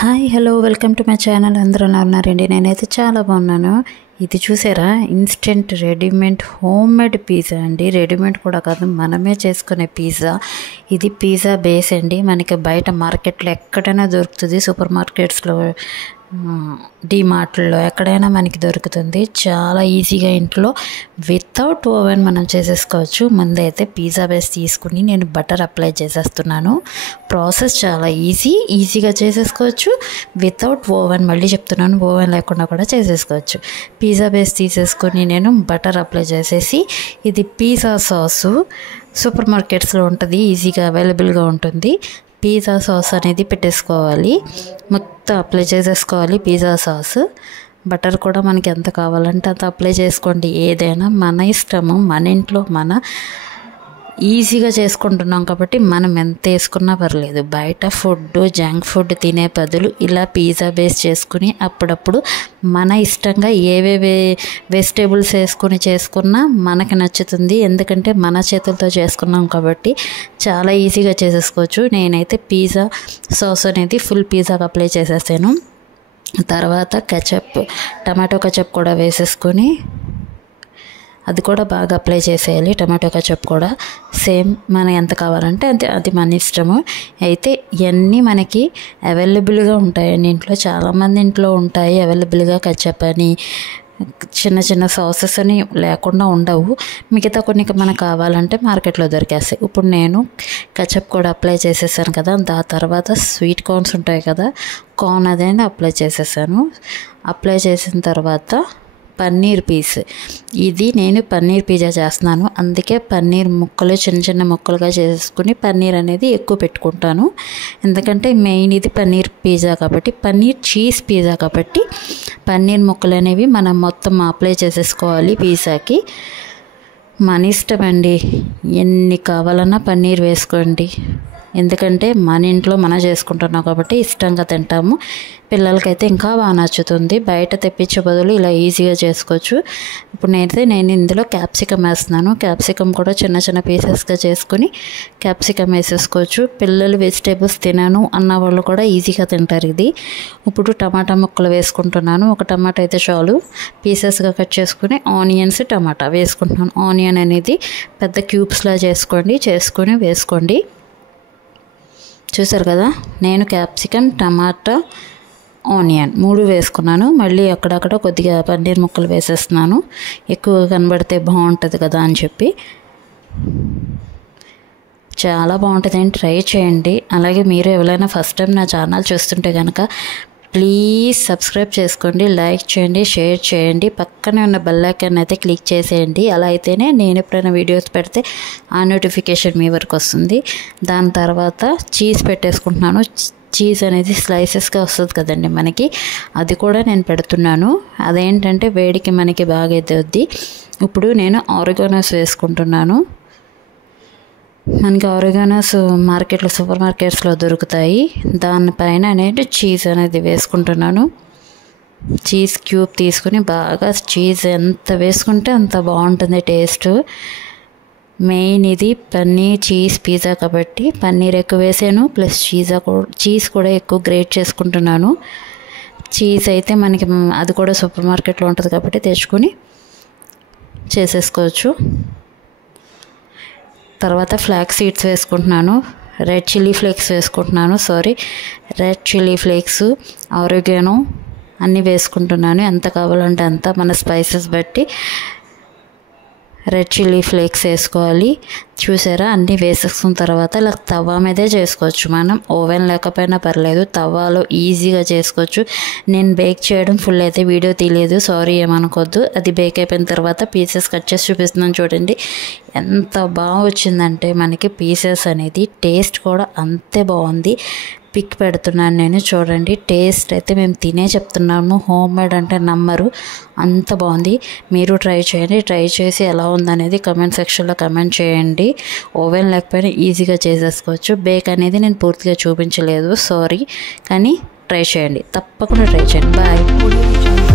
Hi hello welcome to my channel. అందరూ ఎలా ఉన్నారండి? నేనైతే చాలా బాగున్నాను. ఇది చూసారా, instant readymade home made pizza అండి. రెడీమేడ్ కూడా కాదు, మనమే చేసుకునే పిజ్జా. ఇది పిజ్జా బేస్ అండి. మనకి బయట మార్కెట్లో ఎక్కడైనా దొరుకుతుంది, సూపర్ మార్కెట్స్లో, డీమార్ట్లో ఎక్కడైనా మనకి దొరుకుతుంది. చాలా ఈజీగా ఇంట్లో వితౌట్ ఓవెన్ మనం చేసేసుకోవచ్చు. ముందైతే పిజ్జా బేస్ తీసుకుని నేను బటర్ అప్లై చేసేస్తున్నాను. ప్రాసెస్ చాలా ఈజీగా చేసేసుకోవచ్చు వితౌట్ ఓవెన్. మళ్ళీ చెప్తున్నాను, ఓవెన్ లేకుండా కూడా చేసేసుకోవచ్చు. పిజ్జా బేస్ తీసేసుకొని నేను బటర్ అప్లై చేసేసి, ఇది పిజ్జా సాసు సూపర్ మార్కెట్స్లో ఉంటుంది, ఈజీగా అవైలబుల్గా ఉంటుంది. పిజ్జా సాస్ అనేది పెట్టేసుకోవాలి, మొత్తం అప్లై చేసేసుకోవాలి. పిజ్జా సాస్ బటర్ కూడా మనకి ఎంత కావాలంటే అంత అప్లై చేసుకోండి. ఏదైనా మన ఇష్టము, మన ఇంట్లో మన ఈజీగా చేసుకుంటున్నాం కాబట్టి మనం ఎంత వేసుకున్నా పర్లేదు. బయట ఫుడ్, జంక్ ఫుడ్ తినే బదులు ఇలా పిజ్జా బేస్ చేసుకుని అప్పుడప్పుడు మన ఇష్టంగా ఏవేవి వెజిటేబుల్స్ వేసుకుని చేసుకున్నా మనకి నచ్చుతుంది. ఎందుకంటే మన చేతులతో చేసుకున్నాం కాబట్టి చాలా ఈజీగా చేసేసుకోవచ్చు. నేనైతే పిజ్జా సాస్ అనేది ఫుల్ పిజ్జాకి అప్లై చేసేసాను. తర్వాత కెచప్, టమాటో కెచప్ కూడా వేసేసుకొని అది కూడా బాగా అప్లై చేసేయాలి. టమాటో కెచప్ కూడా సేమ్ మన ఎంత కావాలంటే అది మన ఇష్టము. అయితే ఇవన్నీ మనకి అవైలబుల్గా ఉంటాయండి ఇంట్లో. చాలామంది ఇంట్లో ఉంటాయి అవైలబుల్గా. కెచప్ అని, చిన్న చిన్న సాసెస్ అని లేకుండా ఉండవు. మిగతా కొన్ని మనకు కావాలంటే మార్కెట్లో దొరికేస్తాయి. ఇప్పుడు నేను కెచప్ కూడా అప్లై చేసేసాను కదా. దాని తర్వాత స్వీట్ కార్న్స్ ఉంటాయి కదా, కార్న్ అదేంటి అప్లై చేసేసాను. అప్లై చేసిన తర్వాత పన్నీర్ పీస్, ఇది నేను పన్నీర్ పిజ్జా చేస్తున్నాను, అందుకే పన్నీర్ ముక్కలు చిన్న చిన్న ముక్కలుగా చేసుకుని పన్నీర్ అనేది ఎక్కువ పెట్టుకుంటాను. ఎందుకంటే మెయిన్ ఇది పన్నీర్ పిజ్జా కాబట్టి, పన్నీర్ చీజ్ పిజ్జా కాబట్టి పన్నీర్ ముక్కలు అనేవి మనం మొత్తం అప్లై చేసేసుకోవాలి పిజ్జాకి. మన ఇష్టం అండి, ఎన్ని కావాలన్నా పన్నీర్ వేసుకోండి. ఎందుకంటే మన ఇంట్లో మనం చేసుకుంటున్నాం కాబట్టి ఇష్టంగా తింటాము. పిల్లలకైతే ఇంకా బాగా నచ్చుతుంది. బయట తెప్పించే బదులు ఇలా ఈజీగా చేసుకోవచ్చు. ఇప్పుడు నేను ఇందులో క్యాప్సికమ్ వేస్తున్నాను. క్యాప్సికమ్ కూడా చిన్న చిన్న పీసెస్గా చేసుకుని క్యాప్సికమ్ వేసేసుకోవచ్చు. పిల్లలు వెజిటేబుల్స్ తినను అన్న వాళ్ళు కూడా ఈజీగా తింటారు ఇది. ఇప్పుడు టమాటా ముక్కలు వేసుకుంటున్నాను. ఒక టమాటా అయితే చాలు. పీసెస్గా కట్ చేసుకుని ఆనియన్స్, టమాటా వేసుకుంటున్నాను. ఆనియన్ అనేది పెద్ద క్యూబ్స్లా చేసుకొని వేసుకోండి. చూసారు కదా, నేను క్యాప్సికమ్, టమాటా, ఆనియన్ 3 వేసుకున్నాను. మళ్ళీ అక్కడక్కడ కొద్దిగా పన్నీర్ ముక్కలు వేసేస్తున్నాను, ఎక్కువగా కనబడితే బాగుంటుంది కదా అని చెప్పి. చాలా బాగుంటుందండి, ట్రై చేయండి. అలాగే మీరు ఎవరైనా ఫస్ట్ టైం నా ఛానల్ చూస్తుంటే కనుక ప్లీజ్ సబ్స్క్రైబ్ చేసుకోండి, లైక్ చేయండి, షేర్ చేయండి. పక్కనే ఉన్న బెల్ ఐకాన్ అయితే క్లిక్ చేసేయండి. అలా అయితేనే నేను ఎప్పుడైనా వీడియోస్ పెడితే ఆ నోటిఫికేషన్ మీ వరకు వస్తుంది. దాని తర్వాత చీజ్ పెట్టేసుకుంటున్నాను. చీజ్ అనేది స్లైసెస్గా వస్తుంది కదండి మనకి, అది కూడా నేను పెడుతున్నాను. అదేంటంటే వేడికి మనకి బాగా ఎదుగుద్ది. ఇప్పుడు నేను ఆరిగానోస్ వేసుకుంటున్నాను. మనకి ఆరిగానోస్ మార్కెట్లో, సూపర్ మార్కెట్స్లో దొరుకుతాయి. దానిపైన నేను చీజ్ అనేది వేసుకుంటున్నాను. చీజ్ క్యూబ్ తీసుకుని బాగా చీజ్ ఎంత వేసుకుంటే అంత బాగుంటుంది టేస్ట్. మెయిన్ ఇది పన్నీర్ చీజ్ పిజ్జా కాబట్టి పన్నీర్ ఎక్కువ వేసాను, ప్లస్ చీజ్ కూడా ఎక్కువ గ్రేట్ చేసుకుంటున్నాను. చీజ్ అయితే మనకి అది కూడా సూపర్ మార్కెట్లో ఉంటుంది కాబట్టి తెచ్చుకొని చేసేసుకోవచ్చు. తర్వాత ఫ్లాక్స్ సీడ్స్ వేసుకుంటున్నాను. రెడ్ చిల్లీ ఫ్లేక్స్, ఆరిగానో అన్నీ వేసుకుంటున్నాను. ఎంత కావాలంటే అంత మన స్పైసెస్ బట్టి రెడ్ చిల్లీ ఫ్లేక్స్ వేసుకోవాలి. చూసారా, అన్నీ వేసేసుకున్న తర్వాత ఇలా తవా మీదే చేసుకోవచ్చు. మనం ఓవెన్ లేకపోయినా పర్లేదు, తవాలో ఈజీగా చేసుకోవచ్చు. నేను బేక్ చేయడం ఫుల్ అయితే వీడియో తీయలేదు, సారీ ఏమనుకోవద్దు. అది బేక్ అయిపోయిన తర్వాత పీసెస్ కట్ చేసి చూపిస్తున్నాను చూడండి. ఎంత బాగా వచ్చిందంటే మనకి పీసెస్ అనేది, టేస్ట్ కూడా అంతే బాగుంది. పిక్ పెడుతున్నాను నేను, చూడండి. టేస్ట్ అయితే మేము తినే చెప్తున్నాము, హోమ్ మేడ్ అంటే నమ్మరు, అంత బాగుంది. మీరు ట్రై చేయండి. ట్రై చేసి ఎలా ఉందనేది కమెంట్ సెక్షన్లో కమెంట్ చేయండి. ఓవెన్ లేకపోయినా ఈజీగా చేసేసుకోవచ్చు. బేక్ అనేది నేను పూర్తిగా చూపించలేదు, సారీ. కానీ ట్రై చేయండి, తప్పకుండా ట్రై చేయండి. బాయ్.